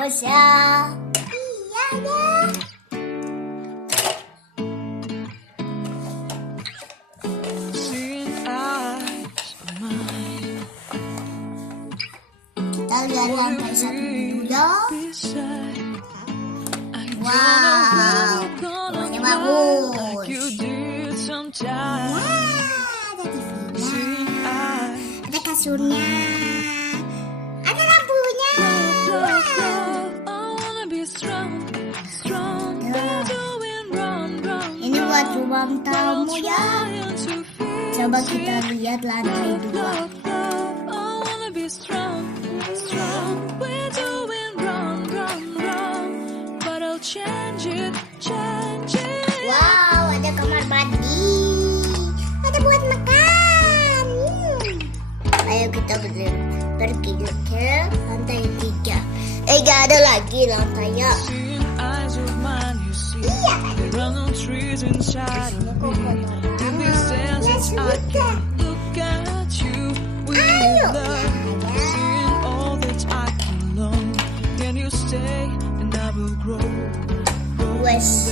bos ya. Iya deh. Kita lihat lantai 1 dulu ya. Wow, rumahnya bagus. Wah, ada TV-nya, ada kasurnya, ada lampunya. Ini buat ruang tamu ya. Coba kita lihat lantai 2. Wow, ada kamar mandi, ada buat makan. Ayo kita pergi ke lantai 3. Gak ada lagi lantainya. Iya kan? Pastinya kokoran. Ya sudah. Ayo. Wes.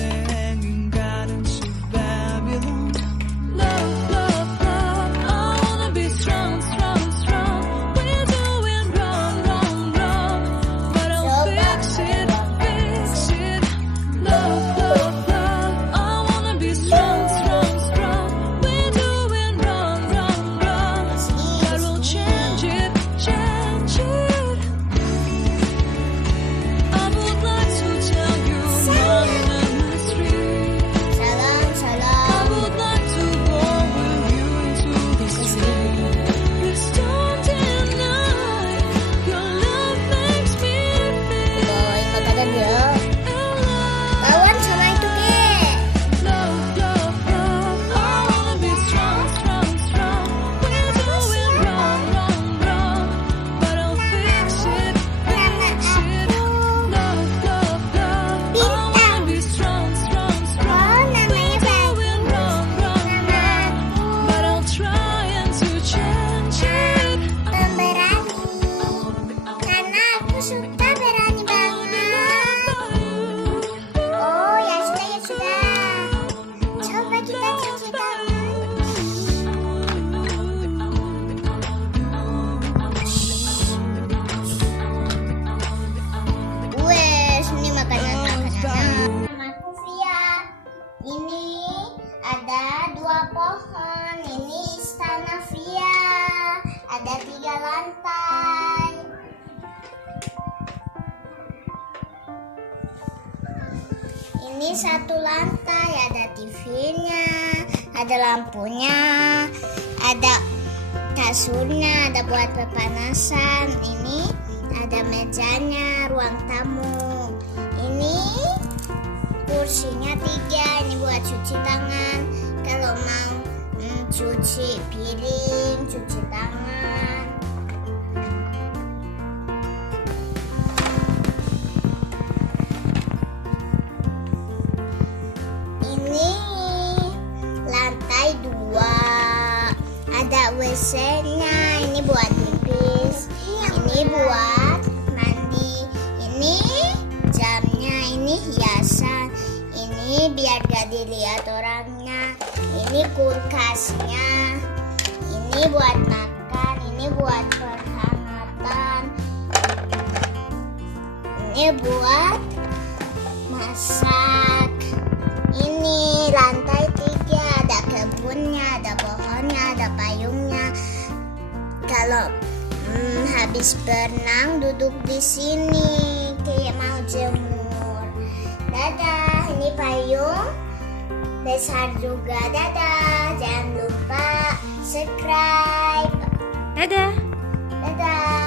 Ada 2 pohon. Ini istana Via. Ada 3 lantai. Ini 1 lantai. Ada TV-nya, ada lampunya, ada kasurnya, ada buat pepanasan. Ini ada mejanya, ruang tamu. Ini kursinya 3, ini buat cuci tangan. Kalau mau cuci piring, cuci tangan. Ini lantai 2, ada WC-nya. Ini buat pipis, ini buat mandi. Ini jamnya, ini hiasan. Ini biar gak dilihat orangnya. Ini kulkasnya. Ini buat makan. Ini buat perhangatan. Ini buat masak. Ini lantai 3, ada kebunnya, ada pohonnya, ada payungnya. Kalau habis berenang duduk di sini kayak mau jemur. Dadah, ini payung besar juga. Dadah, jangan lupa subscribe. Dadah. Dadah.